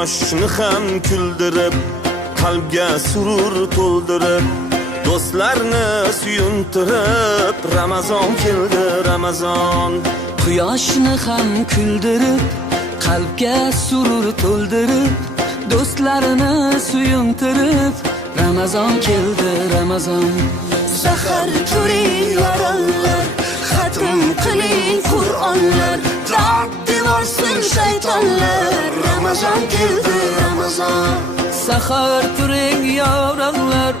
quyoshni ham kuldirib, qalbga surur to'ldirib, do'stlarni suyuntirib, Ramazon keldi, Ramazon. Quyoshni ham kuldirib, qalbga surur to'ldirib, do'stlarini suyuntirib, Ramazon keldi, Ramazon. Sahar turing yorollar, xatm qiling Qur'onlar, dod devorsin shaytonlar. Ramazon keldi, Ramazon. Sahar turing yorollar,